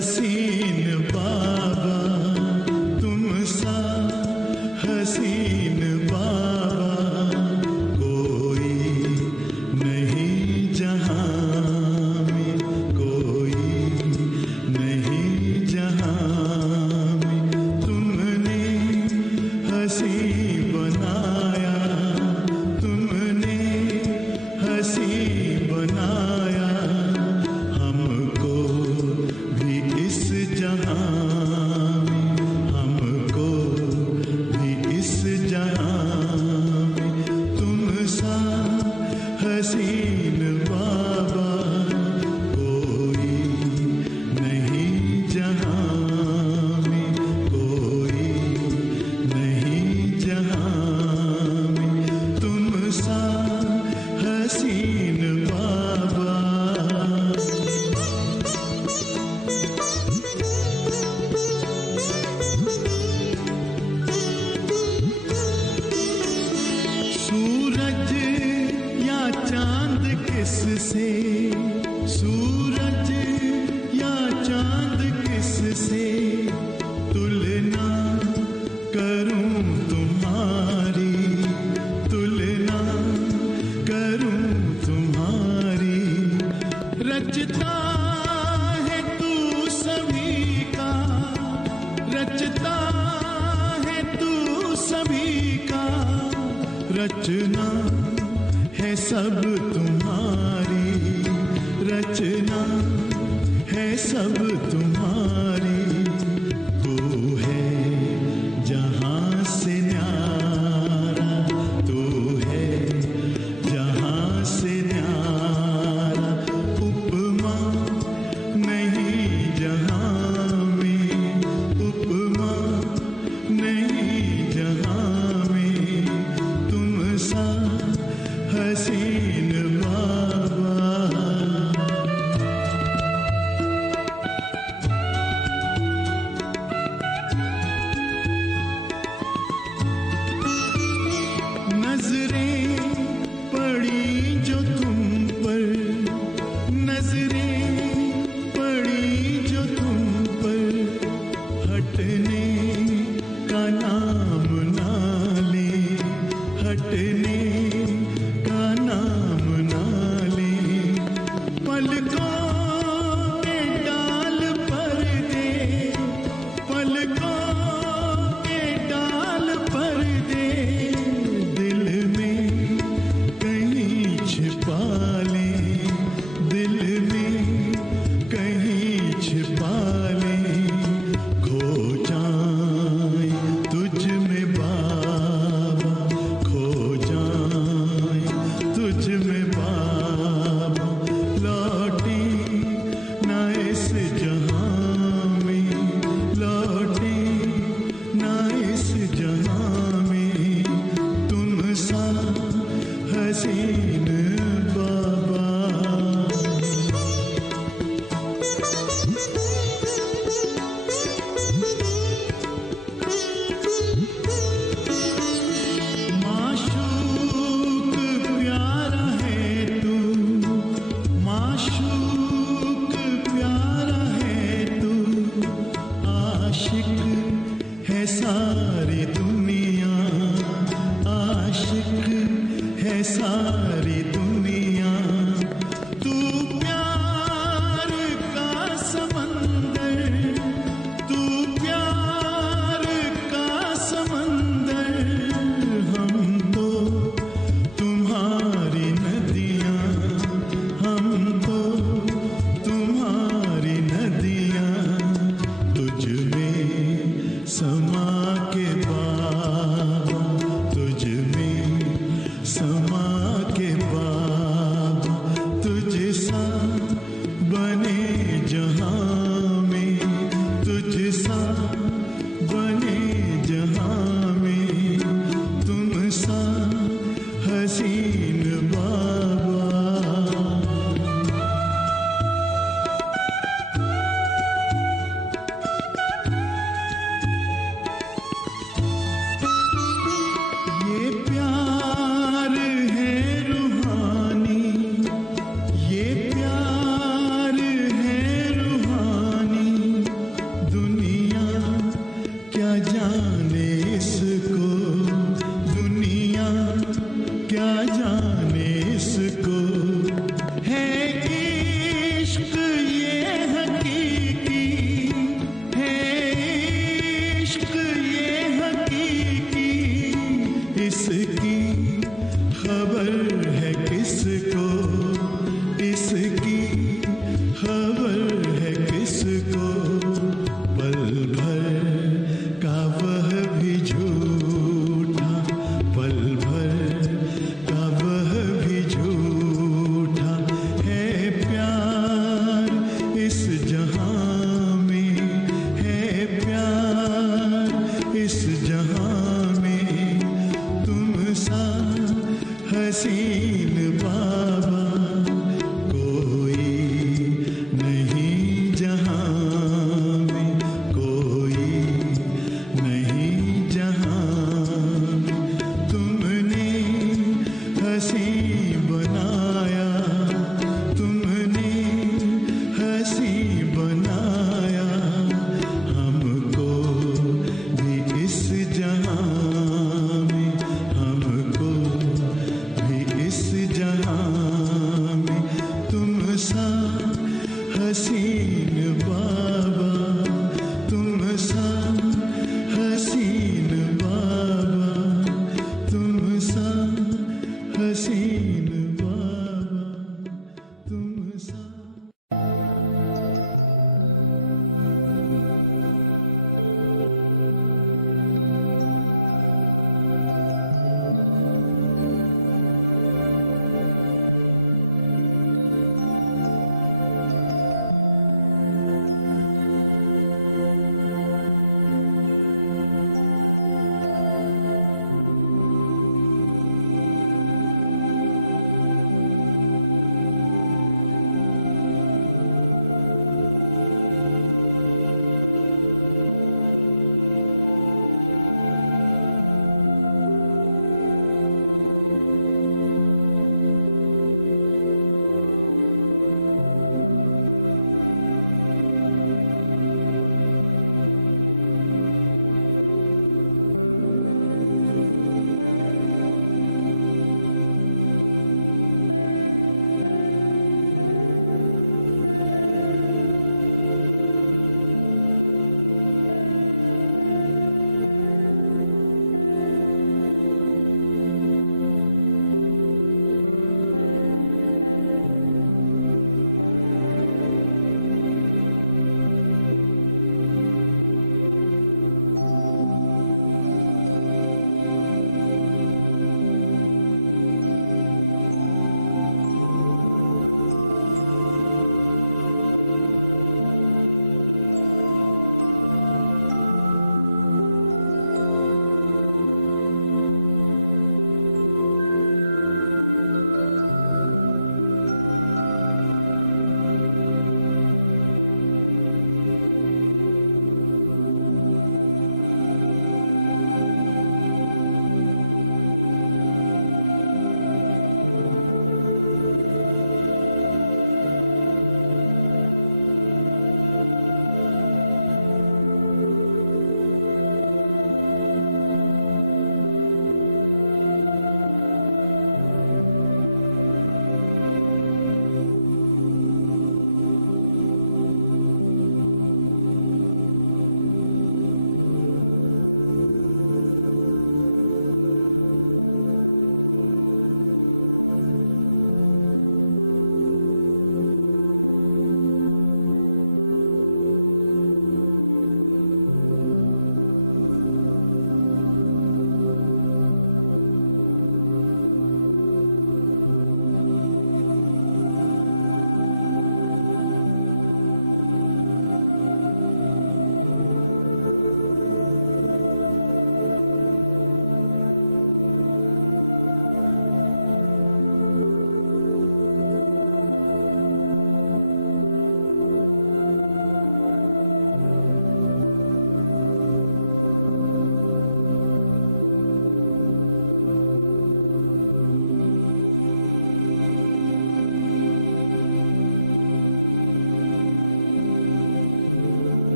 हसीन बाबा तुम सा हसीन बाबा कोई नहीं जहां में, कोई नहीं जहां में। तुमने हसी बनाया, तुमने हसी बनाया हमको भी इस जहां में, हमको भी इस जहां में। तुम सा हसीन बाबा कोई नहीं जहां में, कोई नहीं जहां में। तुम सा हसीन बाबा। सूरज या चांद किससे, सूरज या चांद किससे तुलना करूं तुम्हारी, तुलना करूं तुम्हारी। रचता है तू सभी का, रचता है तू सभी का। रचना है सब तुम्हारी, रचना है सब तुम्हारी। तू है जहां से न्यारा, तू है जहां से न्यारा। उपमा नहीं जहां में, उपमा नहीं जहां में। तुम सा हसीन बाबा। नजरें पड़ी जो तुम पर, नजरें पड़ी जो तुम पर। हटने का नाम ना ले, हटने का नाम ना ले। पलकों के डाल पर दे, पलकों के डाल पर दे। दिल में कहीं छिपा ले, दिल में कहीं छिपा ले। खो जाए तुझ में बाबा, खो जाए तुझ में बाबा। लौटी ना इस जहां में, लौटी ना इस जहां में। तुम सा हसीन बाबा। माशूक प्यारा है तू, माशूक प्यारा है तू। आशिक है सारी दुनिया, आशिक है सारी दुनिया। तू प्यार का समंदर, तू प्यार का समंदर। हम तो तुम्हारी नदियाँ, हम तो तुम्हारी नदियाँ। तुझ में समा के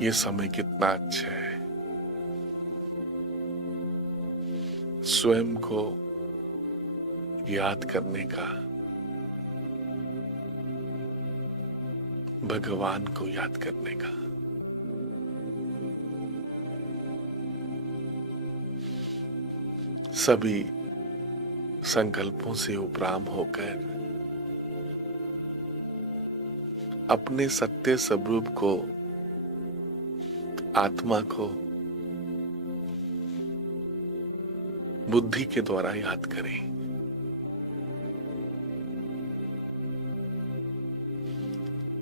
ये समय कितना अच्छा है स्वयं को याद करने का, भगवान को याद करने का। सभी संकल्पों से उपराम होकर अपने सत्य स्वरूप को, आत्मा को बुद्धि के द्वारा याद करें।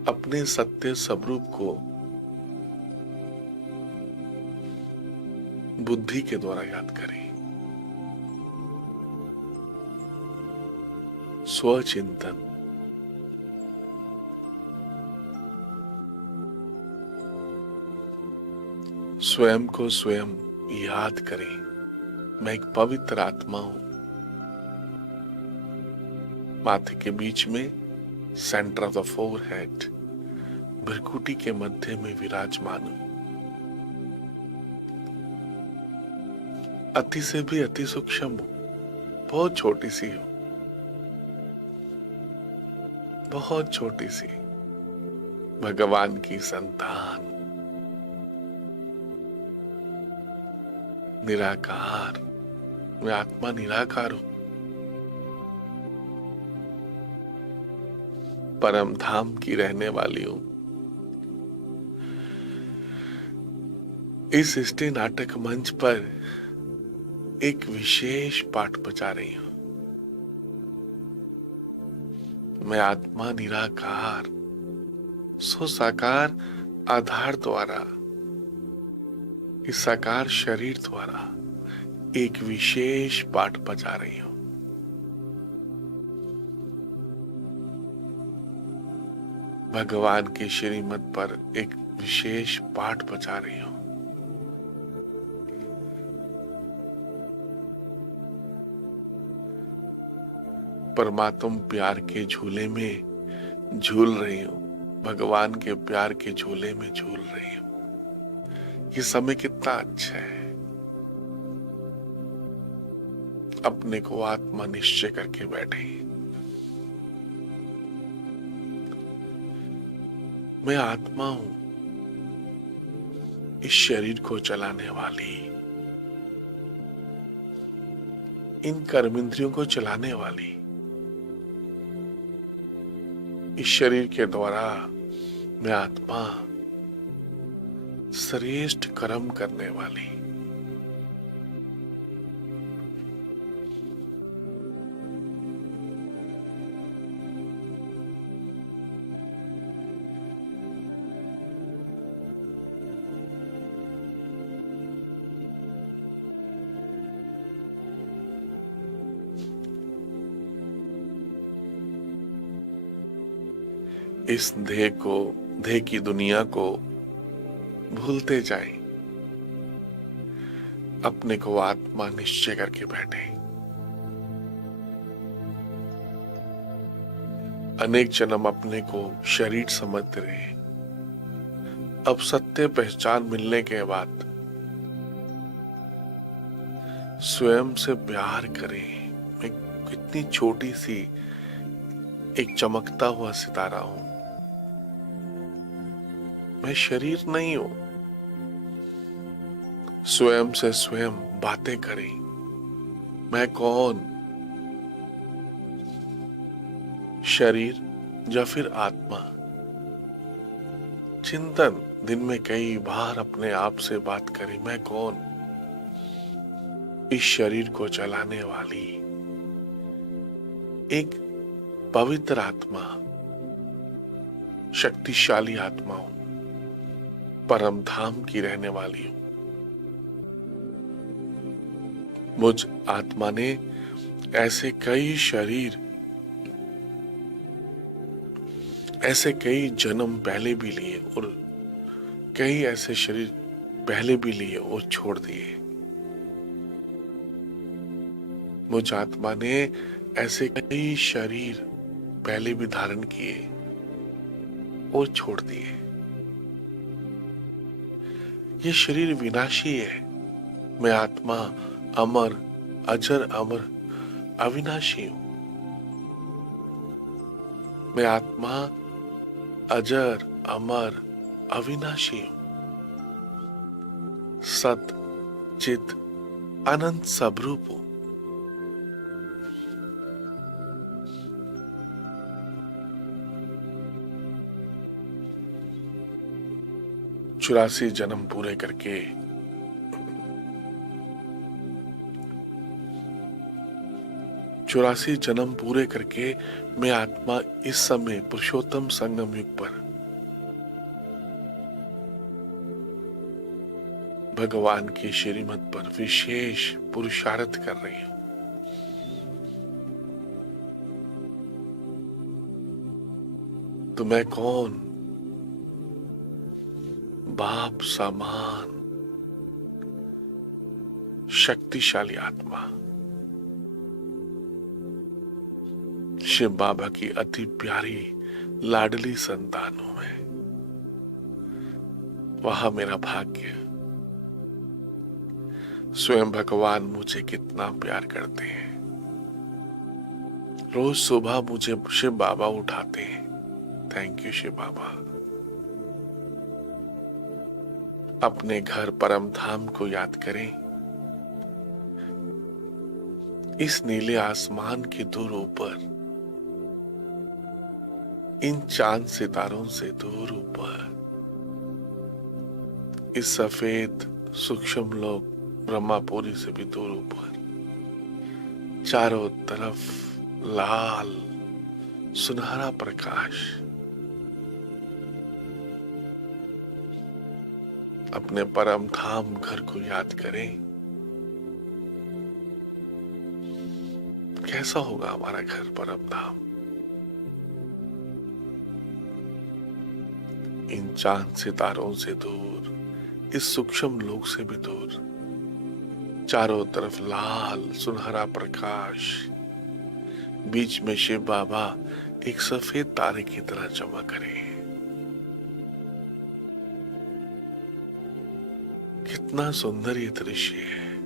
अपने सत्य स्वरूप को बुद्धि के द्वारा याद करें। स्वचिंतन। स्वयं को स्वयं याद करें, मैं एक पवित्र आत्मा हूं। माथे के बीच में सेंटर ऑफ द फोरहेड, भ्रुकुटी के मध्य में विराजमान हूं। अति से भी अति सूक्ष्म हूं, बहुत छोटी सी हूं, बहुत छोटी सी भगवान की संतान, निराकार। मैं आत्मा निराकार हूं, परम धाम की रहने वाली हूं। इस सृष्टि नाटक मंच पर एक विशेष पाठ बजा रही हूं। मैं आत्मा निराकार सो साकार आधार द्वारा, इस साकार शरीर द्वारा एक विशेष पाठ बजा रही हूं। भगवान के श्रीमत पर एक विशेष पाठ बजा रही हूं। परमात्म प्यार के झूले में झूल रही हूं, भगवान के प्यार के झूले में झूल रही हूं। ये समय कितना अच्छा है। अपने को आत्मा निश्चय करके बैठे। मैं आत्मा हूं, इस शरीर को चलाने वाली, इन कर्मेंद्रियों को चलाने वाली। इस शरीर के द्वारा मैं आत्मा श्रेष्ठ कर्म करने वाली। इस देह की दुनिया को भूलते जाएं, अपने को आत्मा निश्चय करके बैठे। अनेक जन्म अपने को शरीर समझते रहे, अब सत्य पहचान मिलने के बाद स्वयं से प्यार करें। मैं कितनी छोटी सी एक चमकता हुआ सितारा हूं, मैं शरीर नहीं हूं। स्वयं से स्वयं बातें करें, मैं कौन, शरीर या फिर आत्मा। चिंतन, दिन में कई बार अपने आप से बात करें, मैं कौन, इस शरीर को चलाने वाली एक पवित्र आत्मा, शक्तिशाली आत्मा हूं, परम धाम की रहने वाली हूं। मुझ आत्मा ने ऐसे कई शरीर, ऐसे कई जन्म पहले भी लिए और कई ऐसे शरीर पहले भी लिए और छोड़ दिए। मुझ आत्मा ने ऐसे कई शरीर पहले भी धारण किए और छोड़ दिए। ये शरीर विनाशी है, मैं आत्मा अमर, अजर अमर, अविनाशी हूं। मैं आत्मा अजर अमर अविनाशी हूं। सत चित अनंत स्वरूप हूं। चौरासी जन्म पूरे करके मैं आत्मा इस समय पुरुषोत्तम संगम युग पर भगवान की श्रीमत पर विशेष पुरुषार्थ कर रही हूं। तो मैं कौन? बाप समान शक्तिशाली आत्मा, शिव बाबा की अति प्यारी लाडली संतान हूं मैं। वहां मेरा भाग्य। स्वयं भगवान मुझे कितना प्यार करते हैं। रोज सुबह मुझे शिव बाबा उठाते हैं। थैंक यू शिव बाबा। अपने घर परम धाम को याद करें। इस नीले आसमान के दूर ऊपर, इन चांद सितारों से दूर ऊपर, इस सफेद सूक्ष्म लोक ब्रह्मापुरी से भी दूर ऊपर, चारों तरफ लाल सुनहरा प्रकाश। अपने परम धाम घर को याद करें। कैसा होगा हमारा घर परम धाम? इन चांद सितारों से दूर, इस सूक्ष्म लोक से भी दूर, चारों तरफ लाल सुनहरा प्रकाश, बीच में शिव बाबा एक सफेद तारे की तरह चमक रहे हैं। कितना सुंदर ये दृश्य है।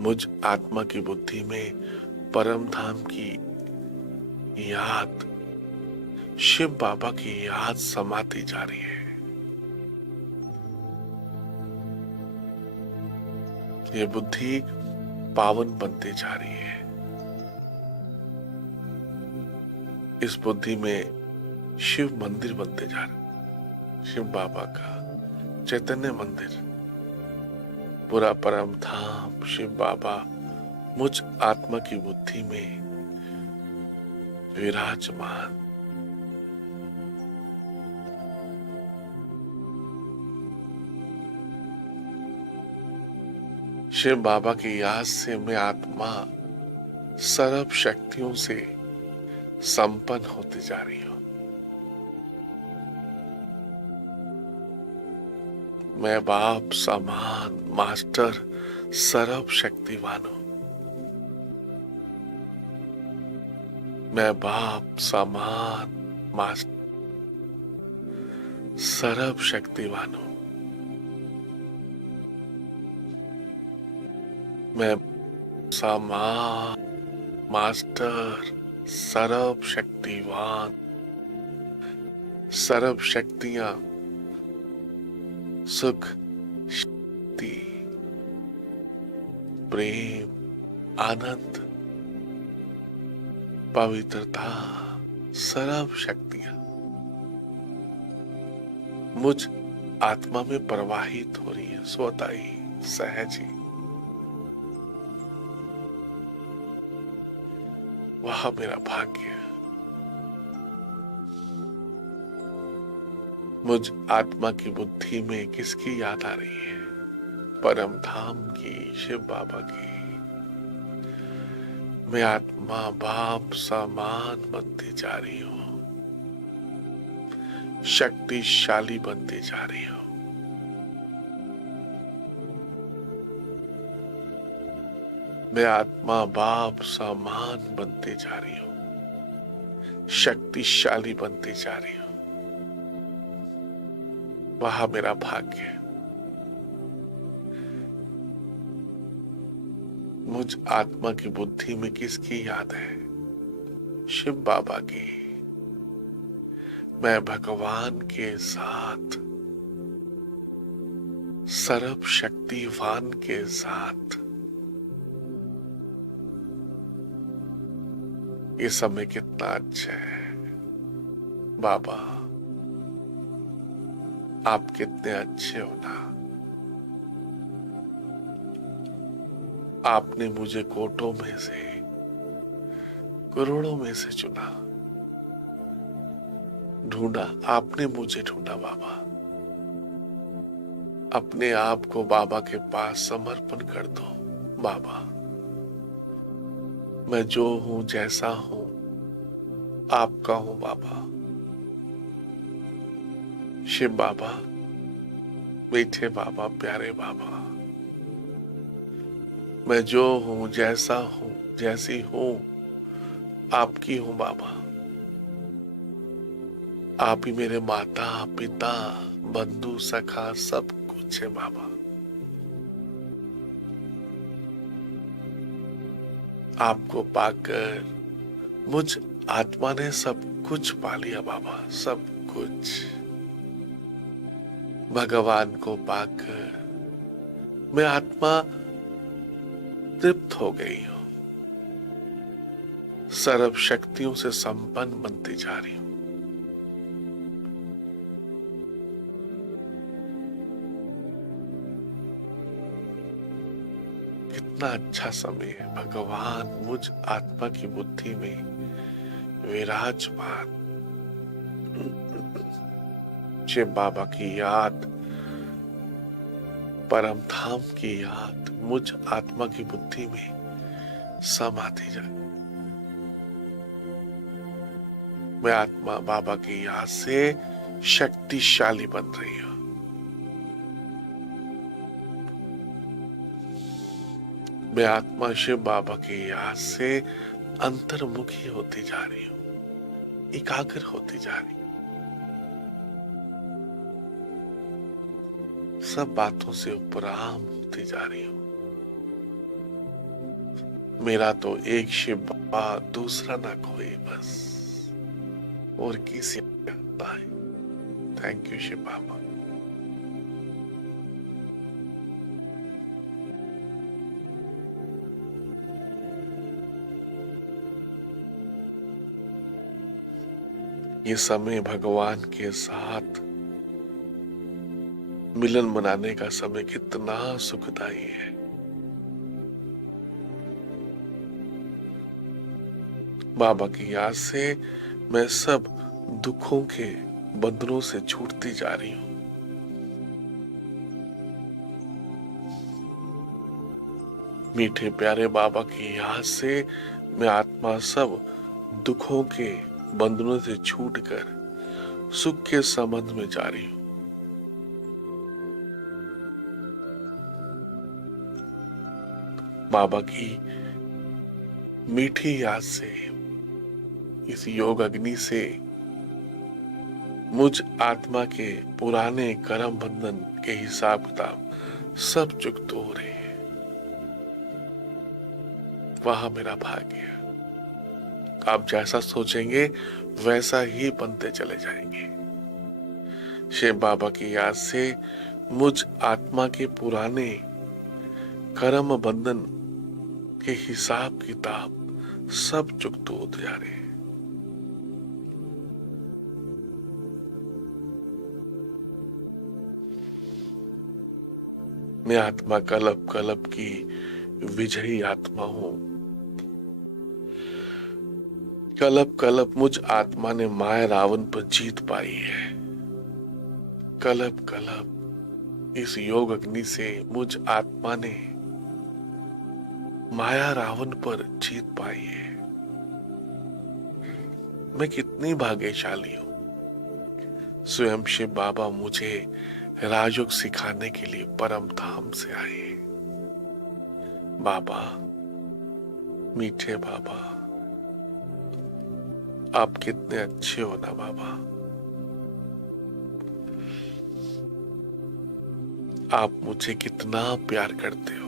मुझ आत्मा की बुद्धि में परम धाम की याद, शिव बाबा की याद समाती जा रही है। ये बुद्धि पावन बनती जा रही है। इस बुद्धि में शिव मंदिर बनते जा रहे। शिव बाबा का चैतन्य मंदिर, पूरा परम धाम शिव बाबा मुझ आत्मा की बुद्धि में विराजमान। शिव बाबा की याद से मैं आत्मा सर्व शक्तियों से संपन्न होती जा रही हूं। मैं बाप समान मास्टर सर्व शक्तिवान हूं। मैं बाप समान मास्टर सर्व शक्तिवान हूं। मैं समान मास्टर सर्व शक्तिवान। सर्व शक्तियां, सुख, शक्ति, प्रेम, आनंद, पवित्रता, सर्व शक्तियां मुझ आत्मा में प्रवाहित हो रही है, स्वतः ही, सहज ही। वह मेरा भाग्य। मुझ आत्मा की बुद्धि में किसकी याद आ रही है? परम धाम की, शिव बाबा की। मैं आत्मा बाप समान बनती जा रही हूं, शक्तिशाली बनती जा रही हूं। मैं आत्मा बाप समान बनती जा रही हूं, शक्तिशाली बनती जा रही हूं। वह मेरा भाग्य है। मुझ आत्मा की बुद्धि में किसकी याद है? शिव बाबा की। मैं भगवान के साथ, सर्व शक्तिवान के साथ ये समय कितना अच्छा है। बाबा, आप कितने अच्छे हो ना। आपने मुझे कोटों में से, करोड़ों में से चुना, ढूंढा। आपने मुझे ढूंढा बाबा। अपने आप को बाबा के पास समर्पण कर दो बाबा। मैं जो हूं, जैसा हूं, आपका हूं बाबा। शिव बाबा, मीठे बाबा, प्यारे बाबा, मैं जो हूं, जैसा हूं, जैसी हूं, आपकी हूं बाबा। आप ही मेरे माता पिता, बंधु सखा सब कुछ है बाबा। आपको पाकर मुझ आत्मा ने सब कुछ पा लिया बाबा, सब कुछ। भगवान को पाकर मैं आत्मा तृप्त हो गई हूं, सर्व शक्तियों से संपन्न बनती जा रही हूं। कितना अच्छा समय है। भगवान मुझ आत्मा की बुद्धि में विराजमान। शिव बाबा की याद, परम धाम की याद मुझ आत्मा की बुद्धि में समाती जाए। मैं आत्मा बाबा की याद से शक्तिशाली बन रही हूं। मैं आत्मा शिव बाबा की याद से अंतर्मुखी होती जा रही हूं, एकाग्र होती जा रही हूं। सब बातों से उपराम होती जा रही हूं। मेरा तो एक शिव बाबा, दूसरा ना कोई, बस और किसी का है। थैंक यू शिव बाबा। ये समय भगवान के साथ मिलन मनाने का समय कितना सुखदायी है। बाबा की याद से मैं सब दुखों के बंधनों से छूटती जा रही हूं। मीठे प्यारे बाबा की याद से मैं आत्मा सब दुखों के बंधनों से छूटकर सुख के संबंध में जा रही हूं। बाबा की मीठी याद से, इस योग अग्नि से मुझ आत्मा के पुराने कर्म बंधन के हिसाब किताब सब चुकत हो रहे हैं। वह मेरा भाग्य। आप जैसा सोचेंगे वैसा ही बनते चले जाएंगे। शिव बाबा की याद से मुझ आत्मा के पुराने कर्म बंधन के हिसाब किताब सब चुकत होते जा रहे हैं। मैं आत्मा कल्प कल्प की विजयी आत्मा हूं। कल्प कल्प मुझ आत्मा ने माया रावण पर जीत पाई है। कल्प कल्प इस योग अग्नि से मुझ आत्मा ने माया रावण पर जीत पाई है। मैं कितनी भाग्यशाली हूं। स्वयं शिव बाबा मुझे राजयोग सिखाने के लिए परम धाम से आए। बाबा, मीठे बाबा, आप कितने अच्छे हो ना बाबा। आप मुझे कितना प्यार करते हो।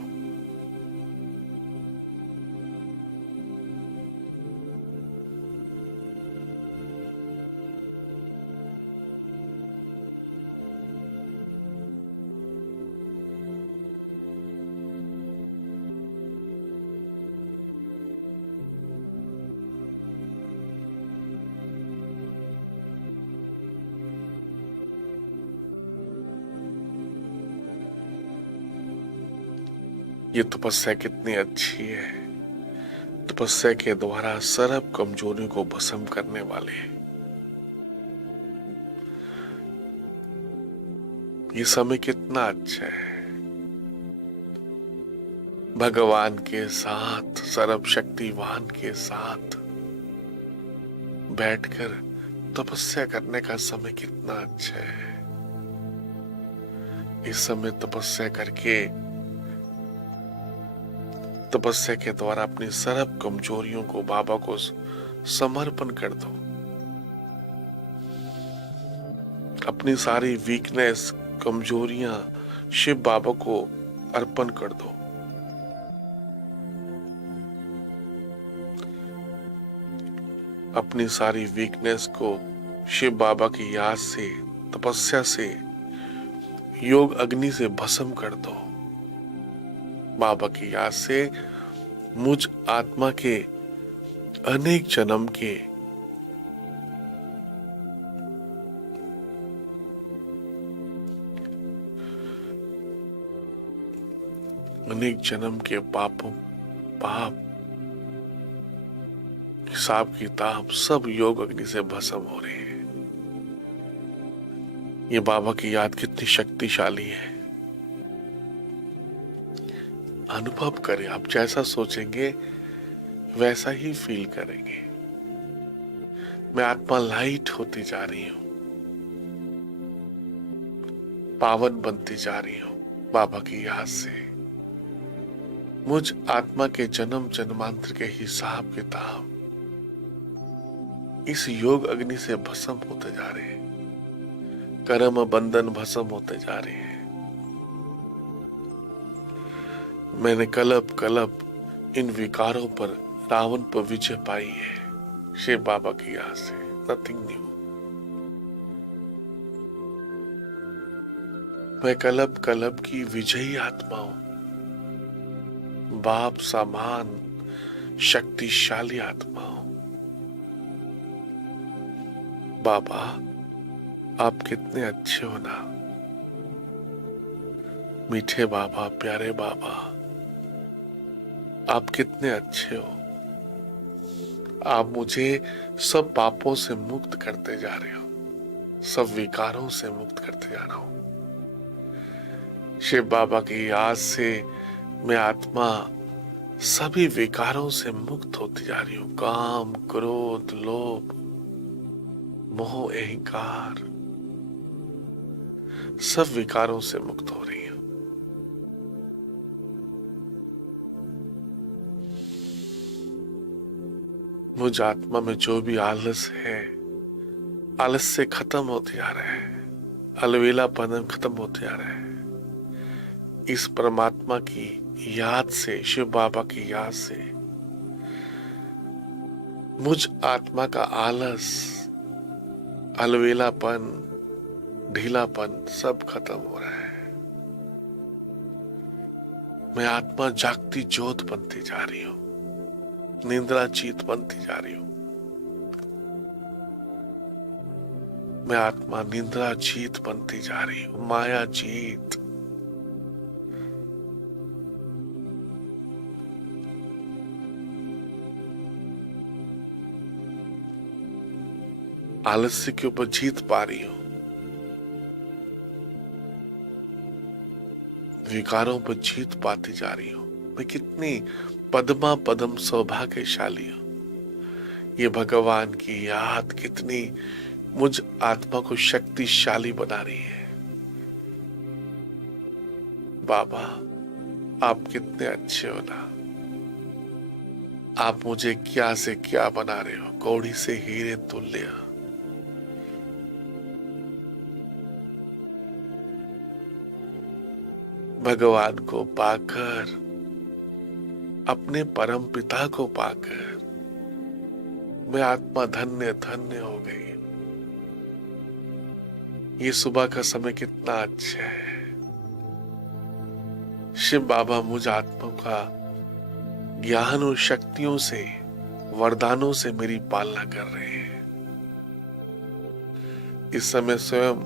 ये तपस्या कितनी अच्छी है। तपस्या के द्वारा सर्व कमजोरियों को भस्म करने वाले ये समय कितना अच्छा है। भगवान के साथ, सर्वशक्तिवान के साथ बैठकर तपस्या करने का समय कितना अच्छा है। इस समय तपस्या करके, तपस्या के द्वारा अपनी सर्व कमजोरियों को बाबा को समर्पण कर दो। अपनी सारी वीकनेस, कमजोरियां शिव बाबा को अर्पण कर दो। अपनी सारी वीकनेस को शिव बाबा की याद से, तपस्या से, योग अग्नि से भस्म कर दो। बाबा की याद से मुझ आत्मा के अनेक जन्म के पाप हिसाब किताब सब योग अग्नि से भस्म हो रहे हैं। ये बाबा की याद कितनी शक्तिशाली है। अनुभव करें, आप जैसा सोचेंगे वैसा ही फील करेंगे। मैं आत्मा लाइट होती जा रही हूं, पावन बनती जा रही हूं बाबा की याद से। मुझ आत्मा के जन्म जन्मांतर के हिसाब किताब इस योग अग्नि से भस्म होते जा रहे हैं। कर्म बंधन भस्म होते जा रहे हैं। मैंने कलब कलब इन विकारों पर, रावण पर विजय पाई है शिव बाबा की याद से। Nothing new. मैं कलब कलब की विजयी आत्मा हूं, बाप समान शक्तिशाली आत्मा हूं। बाबा आप कितने अच्छे हो ना, मीठे बाबा, प्यारे बाबा, आप कितने अच्छे हो। आप मुझे सब पापों से मुक्त करते जा रहे हो, सब विकारों से मुक्त करते जा रहा हूं। शिव बाबा की याद से मैं आत्मा सभी विकारों से मुक्त होती जा रही हूं। काम, क्रोध, लोभ, मोह, अहंकार, सब विकारों से मुक्त हो रही हूं। मुझ आत्मा में जो भी आलस है, आलस से खत्म होते जा रहा है। अलवेलापन खत्म होते जा रहा है। इस परमात्मा की याद से, शिव बाबा की याद से मुझ आत्मा का आलस, अलवेलापन, ढीलापन सब खत्म हो रहा है। मैं आत्मा जागती ज्योत बनती जा रही हूं, निंद्राजीत बनती जा रही हूं। मैं आत्मा निंद्राजीत बनती जा रही हूं, माया जीत। आलस्य के ऊपर जीत पा रही हूं, विकारों पर जीत पाती जा रही हूं। मैं कितनी पद्मा पदम सौभाग्यशाली हूं। ये भगवान की याद कितनी मुझ आत्मा को शक्तिशाली बना रही है। बाबा आप कितने अच्छे हो ना। आप मुझे क्या से क्या बना रहे हो, कौड़ी से हीरे तुल्य। भगवान को पाकर, अपने परम पिता को पाकर मैं आत्मा धन्य धन्य हो गई। ये सुबह का समय कितना अच्छा है। शिव बाबा मुझ आत्मा का ज्ञान और शक्तियों से, वरदानों से मेरी पालना कर रहे हैं। इस समय स्वयं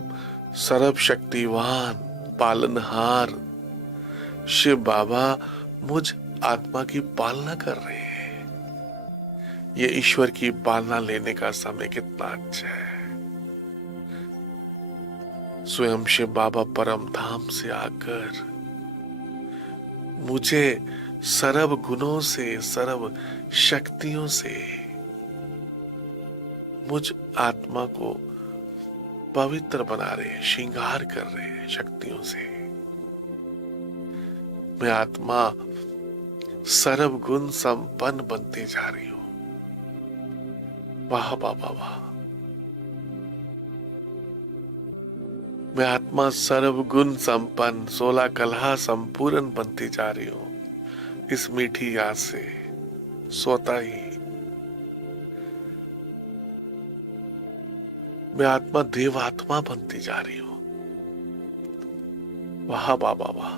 सर्वशक्तिवान पालनहार शिव बाबा मुझ आत्मा की पालना कर रहे हैं। ये ईश्वर की पालना लेने का समय कितना अच्छा है। स्वयं शिव बाबा परम धाम से आकर मुझे सर्व गुणों से, सर्व शक्तियों से, मुझ आत्मा को पवित्र बना रहे हैं, श्रृंगार कर रहे हैं शक्तियों से। मैं आत्मा सर्व गुण संपन्न बनती जा रही हूं। वाह बाबा वाह। मैं आत्मा सर्व गुण संपन्न, 16 कला संपूर्ण बनती जा रही हूं इस मीठी याद से सोता ही। मैं आत्मा देवात्मा बनती जा रही हूं। वाह बाबा वाह।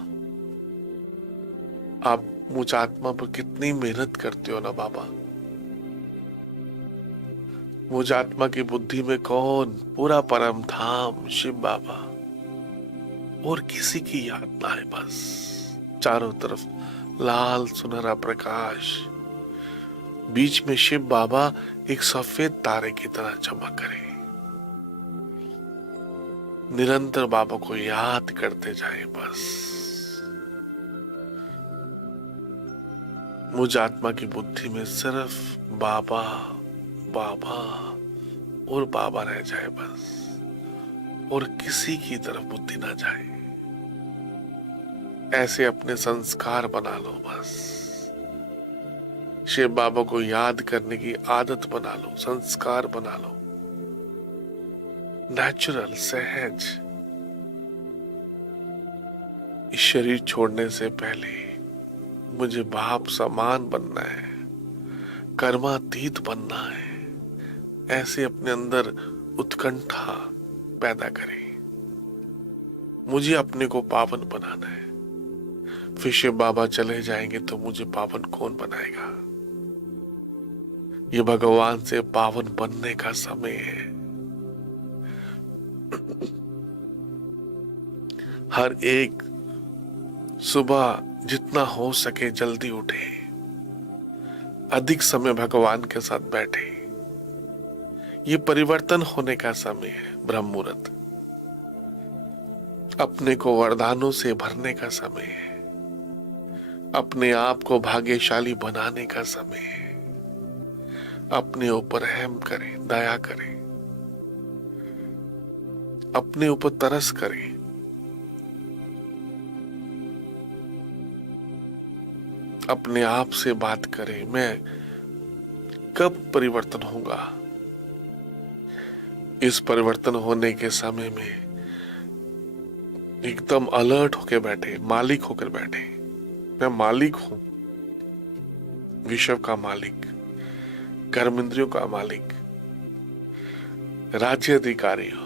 आप मुझ आत्मा पर कितनी मेहनत करते हो ना बाबा। मुझ आत्मा की बुद्धि में कौन, पूरा परम धाम शिव बाबा, और किसी की याद ना है। बस चारों तरफ लाल सुनहरा प्रकाश, बीच में शिव बाबा एक सफेद तारे की तरह चमक रहे। निरंतर बाबा को याद करते जाए। बस मुझ आत्मा की बुद्धि में सिर्फ बाबा बाबा और बाबा रह जाए बस, और किसी की तरफ बुद्धि ना जाए। ऐसे अपने संस्कार बना लो। बस शिव बाबा को याद करने की आदत बना लो, संस्कार बना लो। नेचुरल, सहज। इस शरीर छोड़ने से पहले मुझे बाप समान बनना है, कर्मातीत बनना है। ऐसे अपने अंदर उत्कंठा पैदा करें। मुझे अपने को पावन बनाना है। फिर शिव बाबा चले जाएंगे तो मुझे पावन कौन बनाएगा। ये भगवान से पावन बनने का समय है। हर एक सुबह जितना हो सके जल्दी उठे, अधिक समय भगवान के साथ बैठे। ये परिवर्तन होने का समय है। ब्रह्म मुहूर्त अपने को वरदानों से भरने का समय है। अपने आप को भाग्यशाली बनाने का समय है। अपने ऊपर रहम करें, दया करें, अपने ऊपर तरस करें। अपने आप से बात करें, मैं कब परिवर्तन होगा। इस परिवर्तन होने के समय में एकदम अलर्ट होकर बैठे, मालिक होकर बैठे। मैं मालिक हूं, विश्व का मालिक, कर्म इंद्रियों का मालिक, राज्य अधिकारी हो,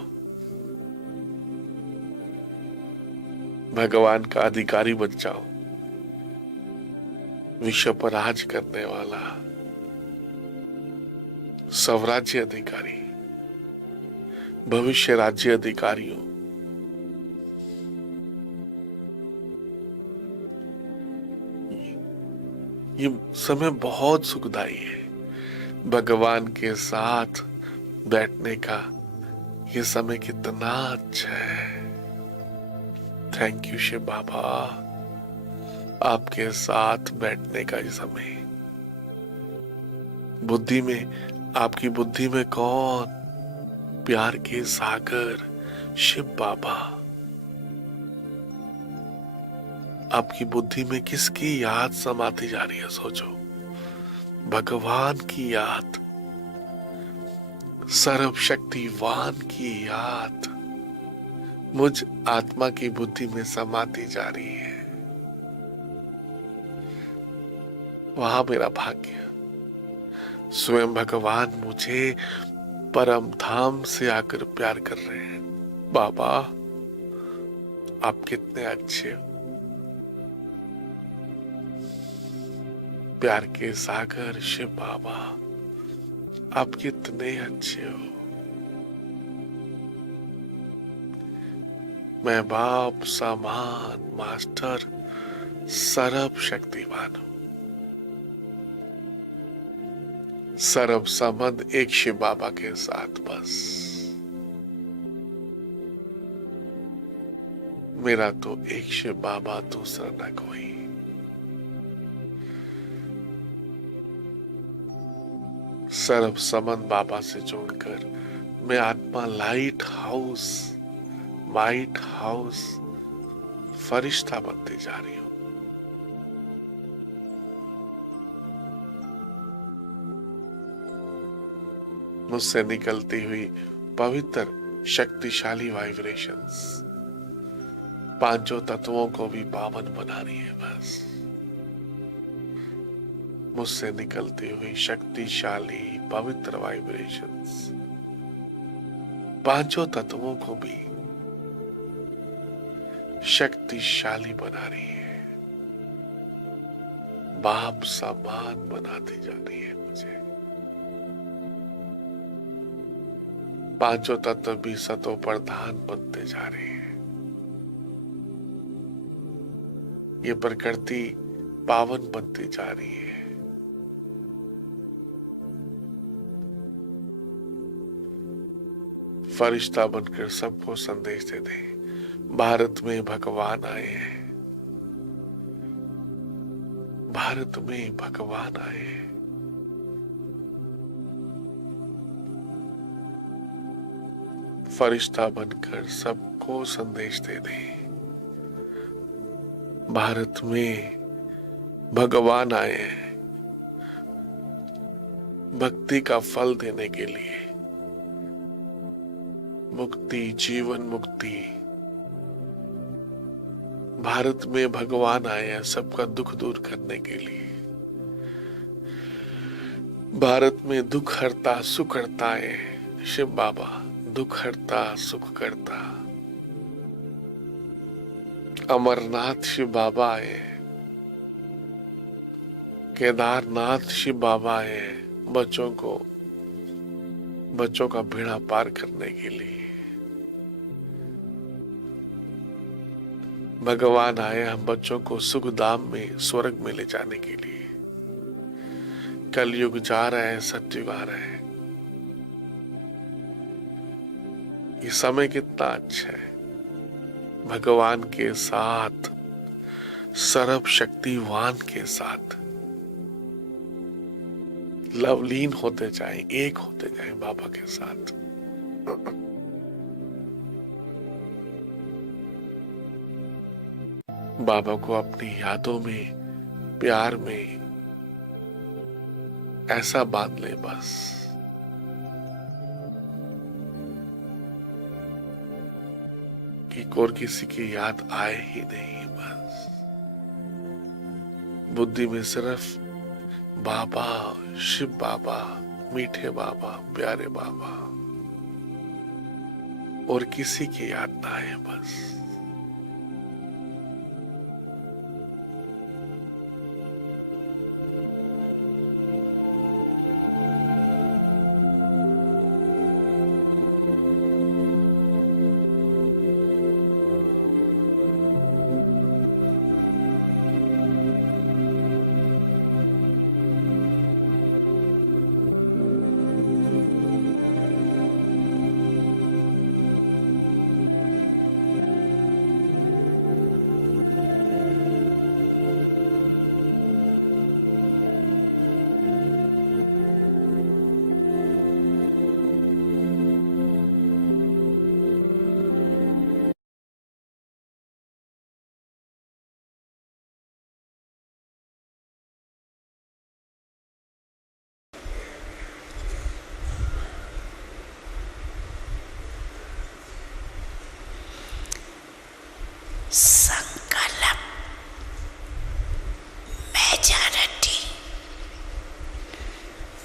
भगवान का अधिकारी बन जाओ। विश्व पर राज करने वाला स्वराज्य अधिकारी, भविष्य राज्य अधिकारी हो। ये समय बहुत सुखदाई है। भगवान के साथ बैठने का ये समय कितना अच्छा है। थैंक यू शिव बाबा, आपके साथ बैठने का ये समय। बुद्धि में, आपकी बुद्धि में कौन, प्यार के सागर शिव बाबा। आपकी बुद्धि में किसकी याद समाती जा रही है। सोचो, भगवान की याद, सर्वशक्तिवान की याद मुझ आत्मा की बुद्धि में समाती जा रही है। वहां मेरा भाग्य। स्वयं भगवान मुझे परम धाम से आकर प्यार कर रहे हैं। बाबा आप कितने अच्छे हो। प्यार के सागर शिव बाबा, आप कितने अच्छे हो। मैं बाप समान, मास्टर सर्व शक्तिमान हूं। सर्व संबंध एक शिव बाबा के साथ बस। मेरा तो एक शिव बाबा, दूसरा न कोई। सर्व संबंध बाबा से जोड़कर मैं आत्मा लाइट हाउस फरिश्ता बनती जा रही हूं। मुझसे निकलती हुई पवित्र शक्तिशाली वाइब्रेशंस पांचों तत्वों को भी पावन बना रही है। बस मुझसे निकलती हुई शक्तिशाली पवित्र वाइब्रेशंस पांचों तत्वों को भी शक्तिशाली बना रही है, बाप समान बनाती जा रही है मुझे। पांचों तत्व भी सतो प्रधान बनते जा रहे हैं। ये प्रकृति पावन बनती जा रही है। फरिश्ता बनकर सबको संदेश दे दे, भारत में भगवान आए हैं, भारत में भगवान आए हैं। फरिश्ता बनकर सबको संदेश दे दे, भारत में भगवान आए हैं भक्ति का फल देने के लिए। मुक्ति, जीवन मुक्ति, भारत में भगवान आए हैं सबका दुख दूर करने के लिए। भारत में दुख हरता सुख हरता है शिव बाबा, दुख हरता सुख करता। अमरनाथ शिव बाबा आए, केदारनाथ शिव बाबा आए बच्चों का बेड़ा पार करने के लिए। भगवान आए हम बच्चों को सुख धाम में, स्वर्ग में ले जाने के लिए। कलयुग जा रहा है, सतयुग आ रहा है। ये समय कितना अच्छा है, भगवान के साथ, सर्व शक्तिवान के साथ लवलीन होते जाएं, एक होते जाएं बाबा के साथ। बाबा को अपनी यादों में, प्यार में ऐसा बांध ले बस कि और किसी की याद आए ही नहीं। बस बुद्धि में सिर्फ बाबा, शिव बाबा, मीठे बाबा, प्यारे बाबा, और किसी की याद ना आए बस। संकल्प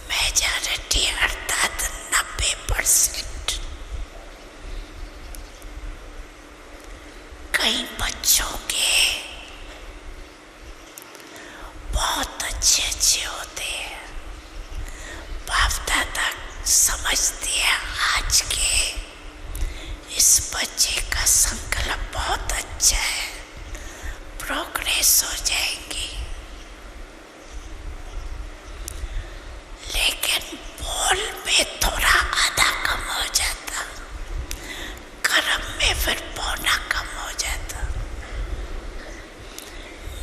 मेजॉरिटी अर्थात 90%। कई बच्चों के बहुत अच्छे होते हैं, बाप दादा समझते हैं आज के इस बच्चे का संकल्प बहुत अच्छा है, प्रोग्रेस हो जाएंगी, लेकिन बोल में थोड़ा आधा कम हो जाता, कर्म में फिर पौना कम हो जाता,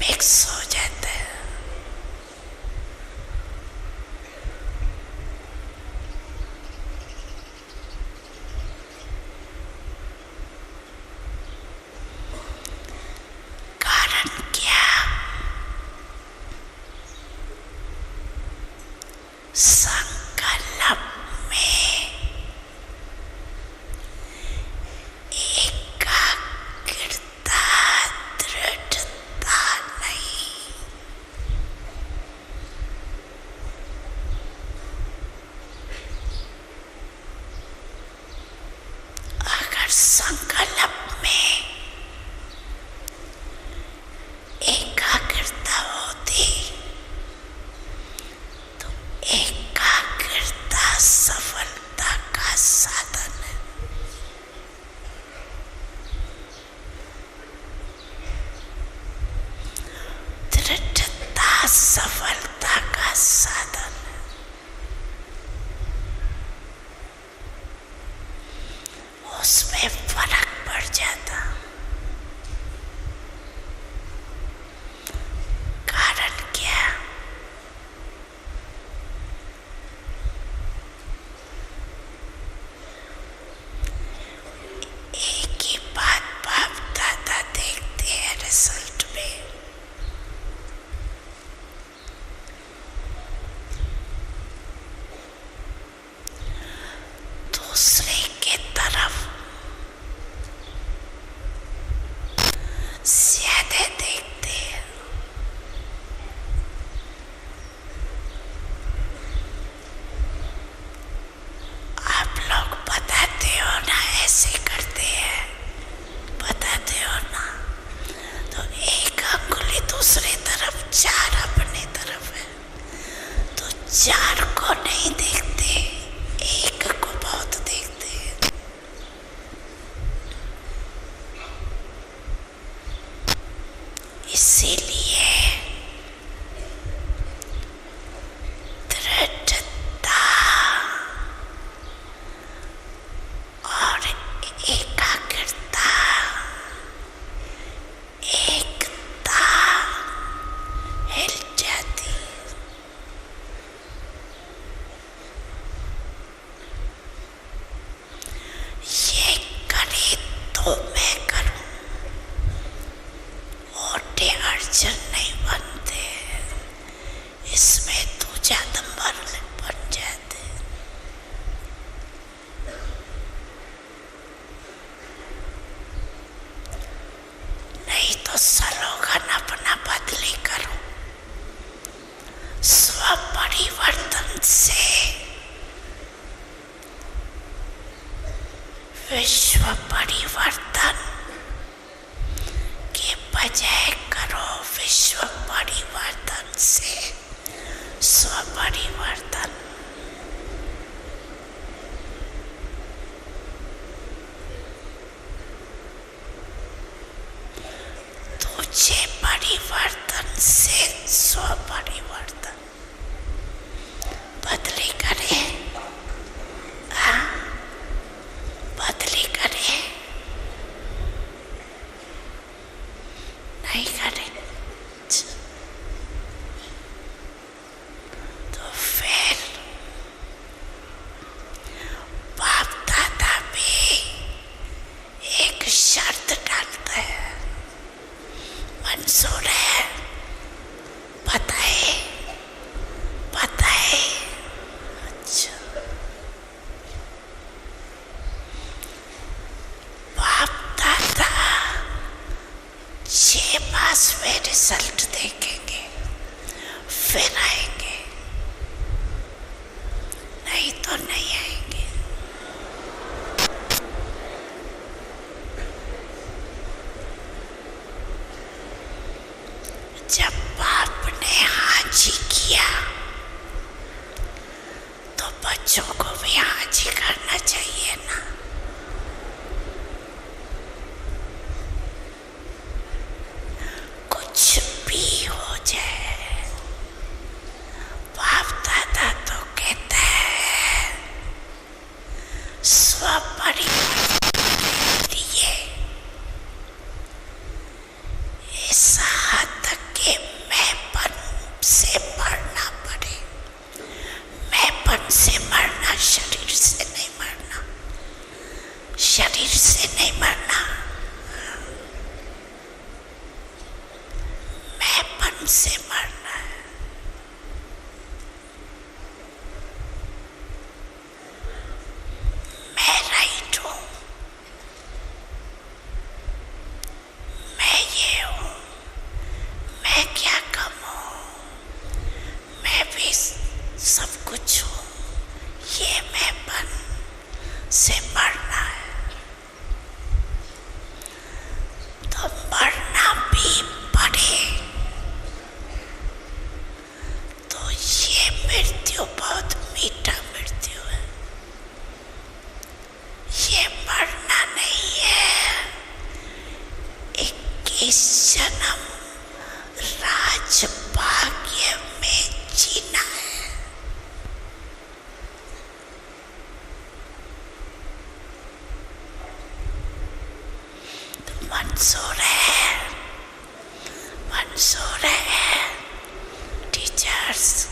मिक्स हो जाता है। कारण क्या? संकल्प में एकाग्रता, दृढ़ता नहीं। अगर संकल्प में एकाग्रता होती तो एकाग्रता सफलता का साधन है। दृढ़ता सफलता का साधन है। उसमें फर्क पड़ जाता। कारण क्या? एक ही बात बाप दादा देखते हैं रिजल्ट में। दूसरे के तरफ ज्यादा देखते हैं। आप लोग बताते हो ना, ऐसे करते हैं, बताते हो ना, तो एक अंगुली दूसरी तरफ, चार अपनी तरफ है, तो चार को नहीं देखते, एक को बहुत देखते हैं। इसीलिए दृढ़ता और एकाग्रता, एकता हिल जाती। ये करे तो मैं करूं, मोटे अर्जन नहीं बनते, इसमें दूजा नंबर बन जाते। नहीं तो स्लोगन अपना बदली करो। स्व परिवर्तन से विश्व परिवर्तन के बजाय करो विश्व परिवर्तन से स्व परिवर्तन। तुझे परिवर्तन से स्व परिवर्तन बदली करे। हाँ, बदली करे, नहीं करे तो फिर बाप दादा भी एक शर्त डालता है, मंजूर है, बताए बताए। अच्छा, बाप दादा 6 मास में रिजल्ट देखेंगे, फिर आएंगे, नहीं तो नहीं आएंगे। जब बाप ने हाजी किया तो बच्चों को भी हाजी करना चाहिए ना। से मरना है। मैं राइट हूं, मैं ये हूं, मैं क्या कम हूं, मैं भी सब कुछ हूं, ये मैंपन से मरना है। तो मरना भी पड़े तो ये मृत्यु बहुत मीठा मृत्यु है। ये मरना नहीं है, 21 जन्म राजभाग्य में जीना है। तो मंजूर है टीचर्स।